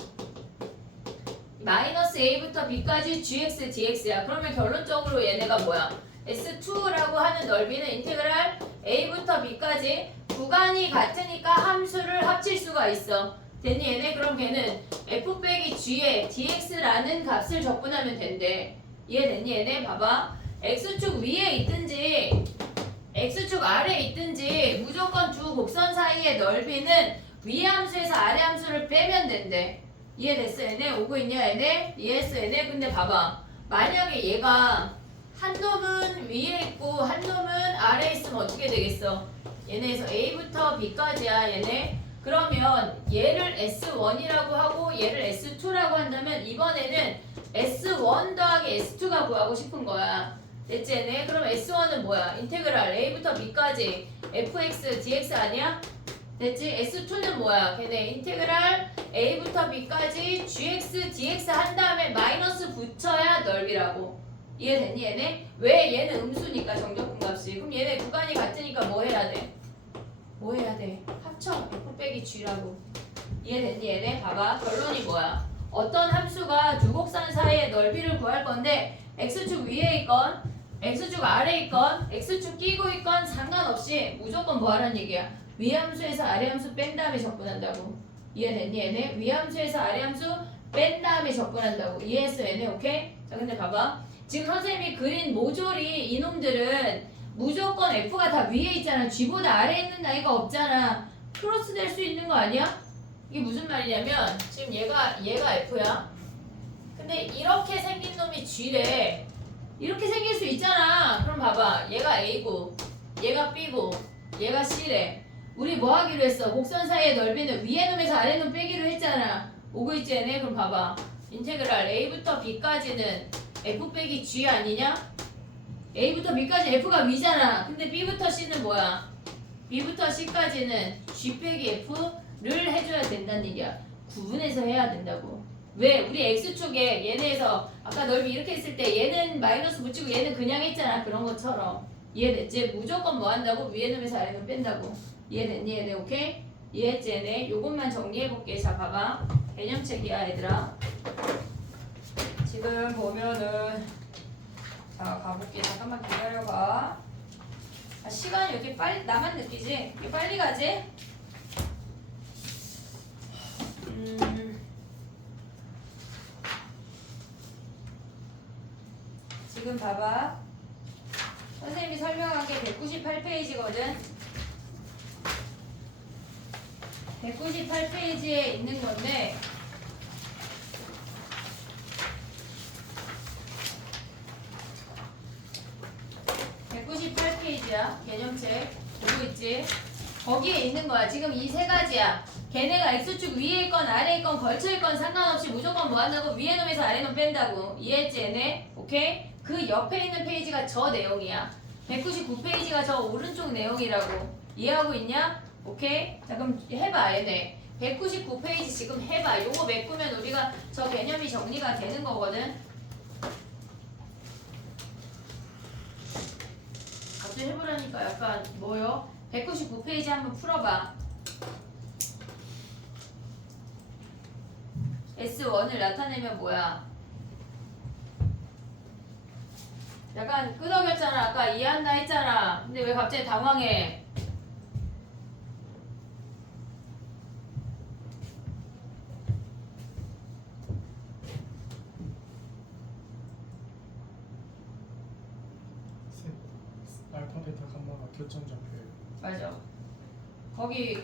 마이너스 a부터 b까지 gx dx야. 그러면 결론적으로 얘네가 뭐야? s2라고 하는 넓이는 인테그랄 a부터 b까지 구간이 같으니까 함수를 합칠 수가 있어. 됐니 얘네? 그럼 걔는 f 빼기 g에 dx라는 값을 적분하면 된대. 이해됐니 얘네? 봐봐. x축 위에 있든지 x축 아래에 있든지 무조건 두 곡선 사이의 넓이는 위의 함수에서 아래 함수를 빼면 된대. 이해됐어 얘네? 오고 있냐 얘네? 이해했어 얘네? 근데 봐봐. 만약에 얘가 한 놈은 위에 있고 한 놈은 아래에 있으면 어떻게 되겠어? 얘네에서 A부터 B까지야 얘네? 그러면 얘를 S1이라고 하고 얘를 S2라고 한다면 이번에는 S1 더하기 S2가 구하고 싶은 거야. 됐지 얘네? 그럼 S1은 뭐야? 인테그랄 A부터 B까지 fx dx 아니야? 됐지? S2는 뭐야? 걔네 인테그랄 A부터 B까지 gx dx 한 다음에 마이너스 붙여야 넓이라고. 이해됐니 얘네? 왜 얘는 음수니까 정적분 값이. 그럼 얘네 구간이 같으니까 뭐 해야 돼? 뭐 해야 돼? 합쳐. F 빼기 G라고. 이해됐니 얘네? 봐봐. 결론이 뭐야? 어떤 함수가 두 곡선 사이의 넓이를 구할 건데 x축 위에 있건 x축 아래에 있건 x축 끼고 있건 상관없이 무조건 뭐 하라는 얘기야? 위 함수에서 아래 함수 뺀 다음에 접근한다고. 이해됐니 얘네? 위 함수에서 아래 함수 뺀 다음에 접근한다고. 이해했어 얘네? 오케이? 자 근데 봐봐. 지금 선생님이 그린 모조리 이놈들은 무조건 F가 다 위에 있잖아. G보다 아래에 있는 아이가 없잖아. 크로스 될 수 있는 거 아니야? 이게 무슨 말이냐면 지금 얘가 F야. 근데 이렇게 생긴 놈이 G래. 이렇게 생길 수 있잖아. 그럼 봐봐. 얘가 A고 얘가 B고 얘가 C래. 우리 뭐 하기로 했어? 곡선 사이의 넓이는 위에 놈에서 아래 놈 빼기로 했잖아. 오고 있지 얘네? 그럼 봐봐. 인테그랄 A부터 B까지는 F 빼기 G 아니냐? A부터 B까지 F가 위잖아. 근데 B부터 C는 뭐야? B부터 C까지는 G 빼기 F를 해줘야 된다는 얘기야. 구분해서 해야 된다고. 왜? 우리 X축에 얘네에서 아까 넓이 이렇게 했을 때 얘는 마이너스 붙이고 얘는 그냥 했잖아. 그런 것처럼. 이해됐지? 무조건 뭐 한다고? 위에 놈에서 아래 놈 뺀다고. 이해됐니 얘네? 오케이? 이해했지 얘네? 요것만 정리해볼게. 자 봐봐. 개념책이야 얘들아. 지금 보면은 자 가볼게. 잠깐만 기다려봐. 아, 시간이 이렇게 빨리 나만 느끼지? 이렇게 빨리 가지? 지금 봐봐. 선생님이 설명한 게 198페이지거든. 198페이지에 있는 건데 개념책 보고 있지? 거기에 있는 거야. 지금 이 세 가지야. 걔네가 X축 위에 있건 아래에 있건 걸쳐 있건 상관없이 무조건 뭐 한다고? 위에 놈에서 아래 놈 뺀다고. 이해했지 얘네? 오케이? 그 옆에 있는 페이지가 저 내용이야. 199페이지가 저 오른쪽 내용이라고. 이해하고 있냐? 오케이? 자 그럼 해봐 얘네. 199페이지 지금 해봐. 요거 메꾸면 우리가 저 개념이 정리가 되는 거거든. 갑자기 해보라니까 약간 뭐요? 199페이지 한번 풀어봐. S1을 나타내면 뭐야? 약간 끄덕였잖아. 아까 이해한다 했잖아. 근데 왜 갑자기 당황해? 알파 베타 감마가 교점좌표예요. 맞아. 거기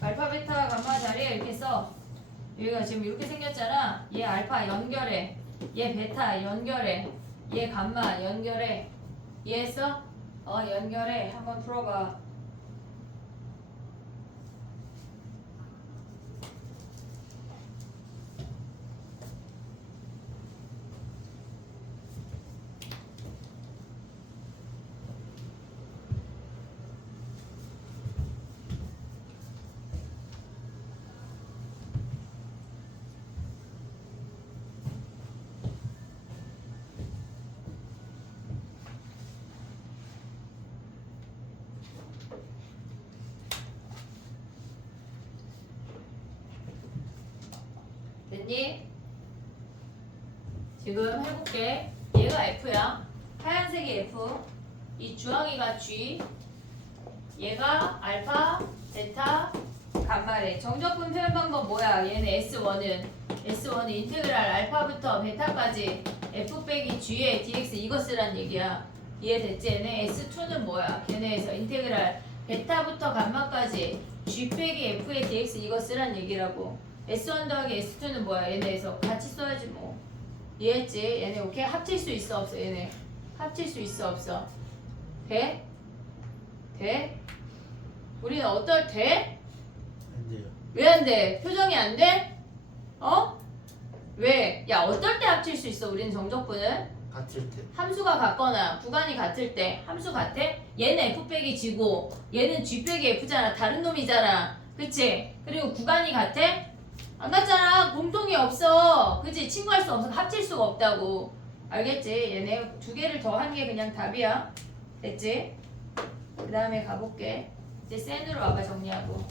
알파 베타 감마 자리에 이렇게 써. 여기가 지금 이렇게 생겼잖아. 얘 알파 연결해. 얘 베타 연결해. 얘 감마 연결해. 이해했어? 연결해. 한번 풀어봐. 됐니? 지금 해볼게. 얘가 F야. 하얀색이 F. 이 주황이가 G. 얘가 알파, 베타, 감마래. 정적분 표현 방법 뭐야? 얘는 S1은 인테그랄 알파부터 베타까지 F 빼기 G의 dx 이거 쓰란 얘기야. 이해됐지? 얘네 S2는 뭐야? 걔네에서 인테그랄 베타부터 감마까지 G 빼기 F의 dx 이거 쓰란 얘기라고. S1 더하기 S2는 뭐야? 얘네에서 같이 써야지 뭐. 이해했지? 얘네 오케이? 합칠 수 있어 없어? 얘네 합칠 수 있어 없어? 돼? 돼? 우리는 어떨 돼? 안 돼요. 왜 안 돼? 표정이 안 돼? 왜? 야 어떨 때 합칠 수 있어? 우리는 정적분은 같을 때. 함수가 같거나 구간이 같을 때. 함수 같아? 얘는 F 빼기 G고 얘는 G 빼기 F잖아. 다른 놈이잖아. 그치? 그리고 구간이 같아? 안 같잖아. 공통이 없어. 그치? 친구할 수 없어. 합칠 수가 없다고. 알겠지? 얘네 두 개를 더 한 게 그냥 답이야. 됐지? 그 다음에 가볼게. 이제 센으로 와봐 정리하고.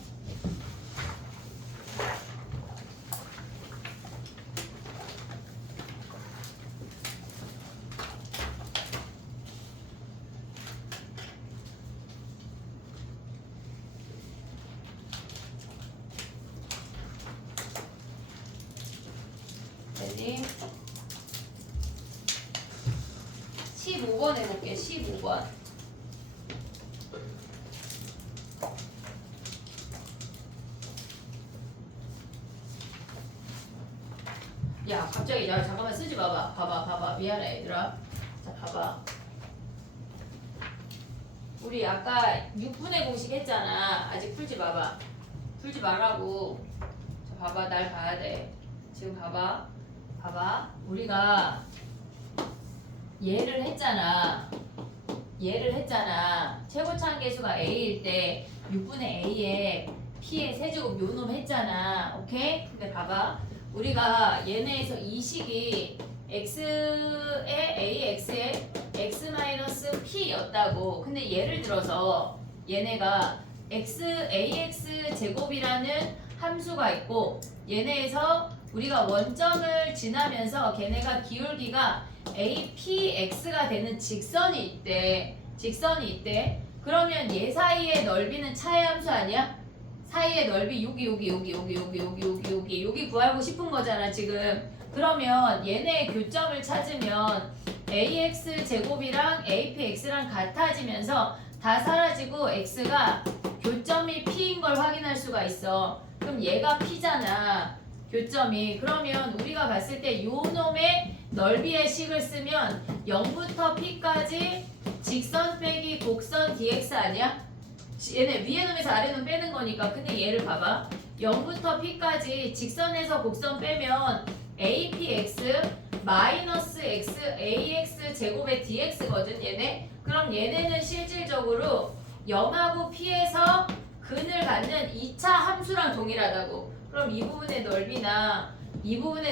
레디? 15번 해볼게. 15번. 야 갑자기 야 잠깐만 쓰지 마봐. 봐봐 미안해 얘들아. 자 봐봐. 우리 아까 6분의 공식 했잖아. 아직 풀지 마봐. 풀지 말라고. 자 봐봐 날 봐야 돼. 지금 봐봐. 우리가 얘를 했잖아. 최고차항 계수가 a일 때 6분의 a에 p의 세제곱 요놈 했잖아. 오케이? 근데 봐봐. 우리가 얘네에서 이 식이 x에 ax에 x-p였다고. 근데 예를 들어서 얘네가 ax 제곱이라는 함수가 있고 얘네에서 우리가 원점을 지나면서 걔네가 기울기가 apx가 되는 직선이 있대. 그러면 얘 사이의 넓이는 차의 함수 아니야? 사이의 넓이 여기 구하고 싶은 거잖아 지금. 그러면 얘네의 교점을 찾으면 ax 제곱이랑 apx랑 같아지면서 다 사라지고 x가 교점이 p인 걸 확인할 수가 있어. 그럼 얘가 p잖아. 교점이. 그러면 우리가 봤을 때 요 놈의 넓이의 식을 쓰면 0부터 p까지 직선 빼기 곡선 dx 아니야? 얘네 위에 놈에서 아래 놈 빼는 거니까. 근데 얘를 봐봐. 0부터 p까지 직선에서 곡선 빼면 apx 마이너스 x ax 제곱의 dx거든 얘네. 그럼 얘네는 실질적으로 0하고 p에서 근을 갖는 2차 함수랑 동일하다고. 그럼 이 부분의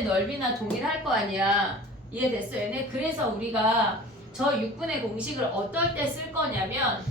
넓이나 동일할 거 아니야. 이해됐어 얘네? 그래서 우리가 저 6분의 공식을 어떨 때 쓸 거냐면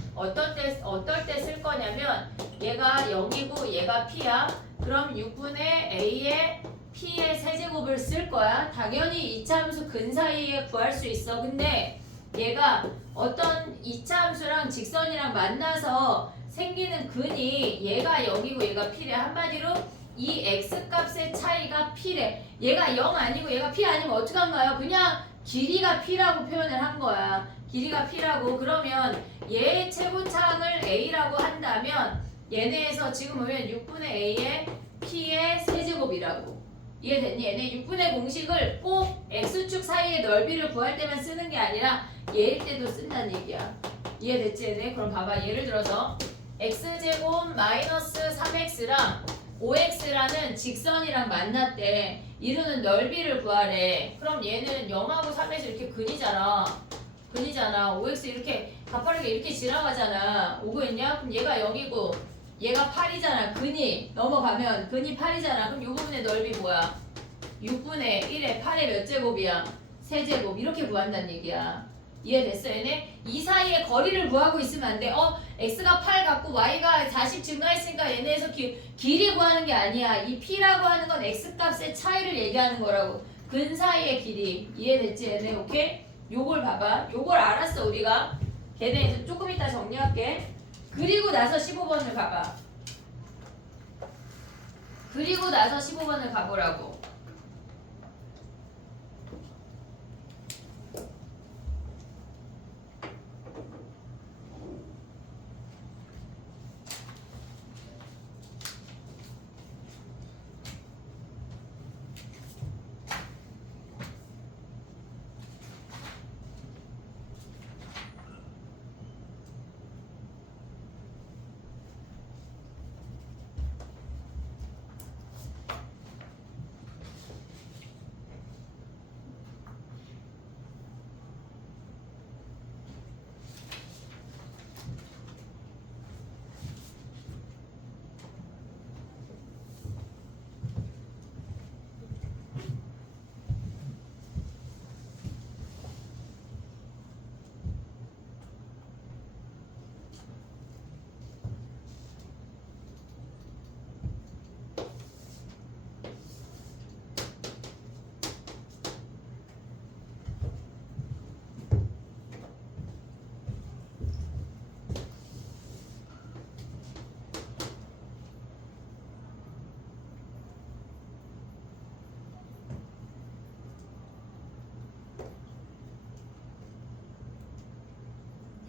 얘가 0이고 얘가 p야. 그럼 6분의 a의 p의 세제곱을 쓸 거야. 당연히 2차 함수 근 사이에 구할 수 있어. 근데 얘가 어떤 2차 함수랑 직선이랑 만나서 생기는 근이 얘가 0이고 얘가 p래. 한마디로 이 x 값의 차이가 p래. 얘가 0 아니고 얘가 p 아니면 어떻게 한 거야? 그냥 길이가 p라고 표현을 한 거야. 길이가 p라고. 그러면 얘의 최고차항을 a라고 한다면 얘네에서 지금 보면 6분의 a의 p의 세제곱이라고. 이해됐니? 얘네 6분의 공식을 꼭 x축 사이의 넓이를 구할 때만 쓰는 게 아니라 얘일 때도 쓴다는 얘기야. 이해됐지 얘네? 그럼 봐봐. 예를 들어서 x제곱 마이너스 3x랑 5x라는 직선이랑 만났대. 이루는 넓이를 구하래. 그럼 얘는 0하고 3에서 이렇게 근이잖아. 5x 이렇게 가파르게 이렇게 지나가잖아. 오고 있냐? 그럼 얘가 0이고 얘가 8이잖아. 근이 넘어가면 근이 8이잖아. 그럼 이 부분의 넓이 뭐야? 6분의 1에 8의 몇 제곱이야? 세제곱. 이렇게 구한다는 얘기야. 이해됐어 얘네? 이 사이에 거리를 구하고 있으면 안 돼. x가 8 갖고 y가 40 증가했으니까 얘네에서 길이 구하는 게 아니야. 이 p라고 하는 건 x 값의 차이를 얘기하는 거라고. 근 사이의 길이. 이해됐지 얘네? 오케이? 요걸 봐봐. 요걸 알았어 우리가. 걔네 조금 이따 정리할게. 그리고 나서 15번을 가봐. 그리고 나서 15번을 가보라고.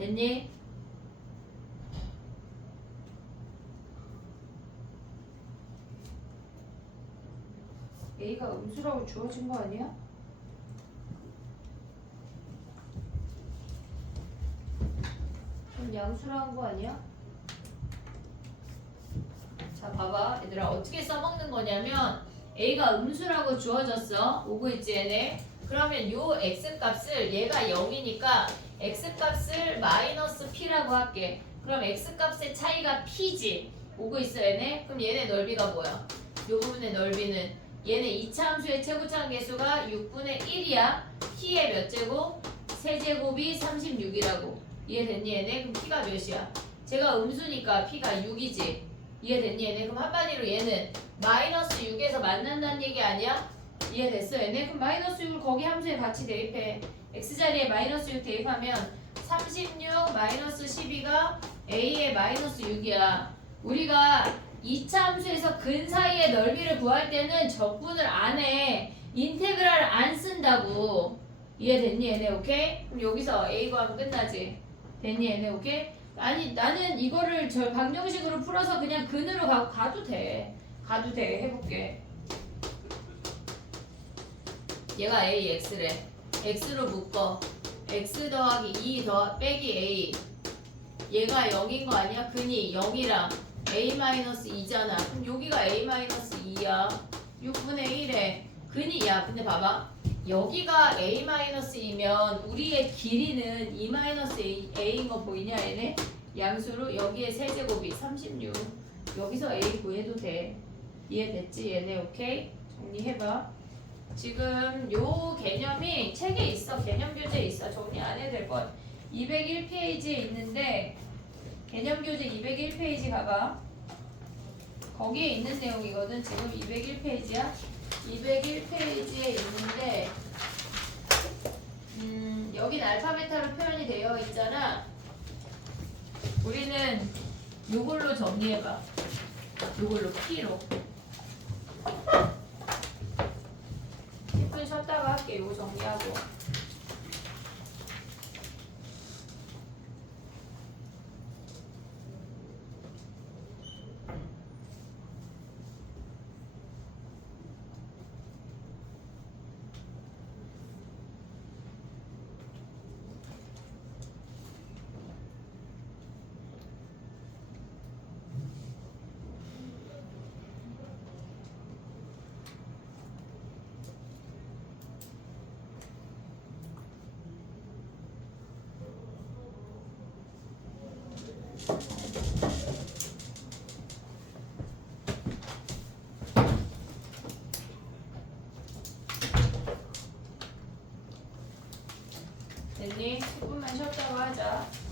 됐니? A가 음수라고 주어진 거 아니야? 그럼 양수라는 거 아니야? 자 봐봐 얘들아 어떻게 써먹는 거냐면 A가 음수라고 주어졌어. 오고 있지 얘네. 그러면 요 X값을 얘가 0이니까 X값을 마이너스 P라고 할게. 그럼 X값의 차이가 P지. 오고 있어 얘네. 그럼 얘네 넓이가 뭐야? 요 부분의 넓이는 얘네 이차함수의 최고차항 계수가 6분의 1이야. P의 몇 제곱? 세제곱이 36이라고. 이해됐니 얘네? 그럼 P가 몇이야? 제가 음수니까 P가 6이지. 이해됐니 얘네? 그럼 한마디로 얘는 마이너스 6에서 만난다는 얘기 아니야? 이해됐어 얘네? 그럼 마이너스 6을 거기 함수에 같이 대입해. X자리에 마이너스 6 대입하면 36 마이너스 12가 A의 마이너스 6이야. 우리가 2차 함수에서 근 사이의 넓이를 구할 때는 적분을 안 해. 인테그랄을 안 쓴다고. 이해됐니 얘네? 오케이? 그럼 여기서 A 구하면 끝나지. 됐니 얘네? 오케이? 아니 나는 이거를 저 방정식으로 풀어서 그냥 근으로 가도 돼. 가도 돼. 해볼게. 얘가 A, X래. X로 묶어. X 더하기 2 빼기 A. 얘가 0인 거 아니야? 근이 0이랑 A-2잖아. 그럼 여기가 A-2야. 6분의 1에 근이 야 근데 봐봐. 여기가 A-2면 우리의 길이는 2-A인 거 보이냐 얘네? 양수로 여기에 세제곱이 36. 여기서 A 구해도 돼. 이해됐지 얘네? 오케이? 정리해봐. 지금 요 개념이 책에 있어. 개념 교재에 있어. 정리 안 해도 될 것. 201페이지에 있는데 개념 교재 201페이지 가봐. 거기에 있는 내용이거든. 지금 201페이지야. 201페이지에 있는데 여긴 알파 베타로 표현이 되어 있잖아. 우리는 요걸로 정리해봐. 요걸로 P로 10분 쉬었다가 할게. 요거 정리하고 됐니? 10분만 쉬었다고 하자.